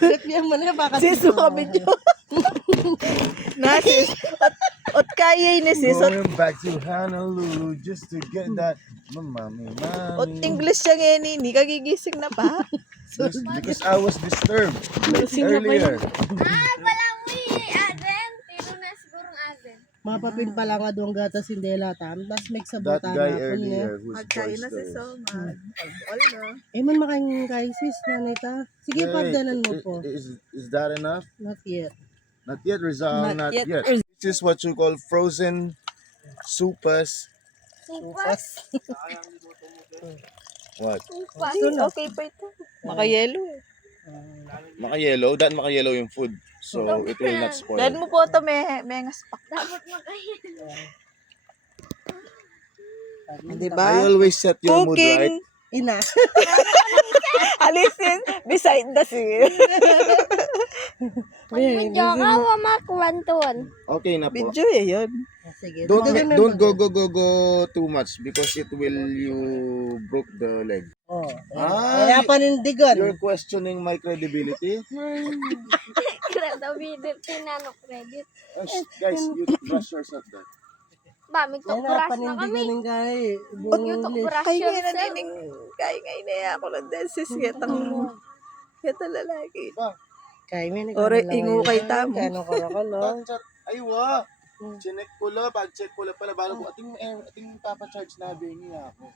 Repian mo na baka Sis, mo kami dyan. Na, sis. Ot kaya ni sis. Going back to Honolulu just to get that mommy. Ot English siya ngayon ni. Kagigising na pa. Because I was disturbed Gising na pa earlier. Walang Aden. Tiro na sigurong Aden. mapapil pa lang nga doon gata sindela tam. Tapos may That sabutan guy na po niya. earlier who's Magkain na si voice Soma. All na. Eh man makain kay sis nanay ta. Sige pagdanan mo po. Is that enough? Not yet. Not yet, Rizal. Not Not yet. yet. This is what you call frozen soupas. Supas. What? Supas. Okay pa ito. Maka-yellow eh. Maka-yellow? That maka-yellow yung food. So it will not spoil. Dahil mo po ito may ngaspak. Dapat makain. Diba? I always set your mood right. Cooking. Ina. Alisin. Beside the scene. Medyo kawa makwanton. Okay na po. Video eh yun. Sige. Don't go too much because it will you broke the leg. Oh. Ah, Kaya panindigan. You're questioning my credibility? Credibility tinanong credit. Guys, you brush yourself down. Ba, may Kaya tukbrush na kami. panindigan ng kay. Yung tukbrush Ay, ngayon yourself. nanining. Kaya ngayon na ako lang din. Sis, kitang lalaki. Kay may Ore, ingo kay tamo. Kano ko lang. Aywa. Chinek ko la, pag check ko la pala, bago ko ating papacharge na bingi ako.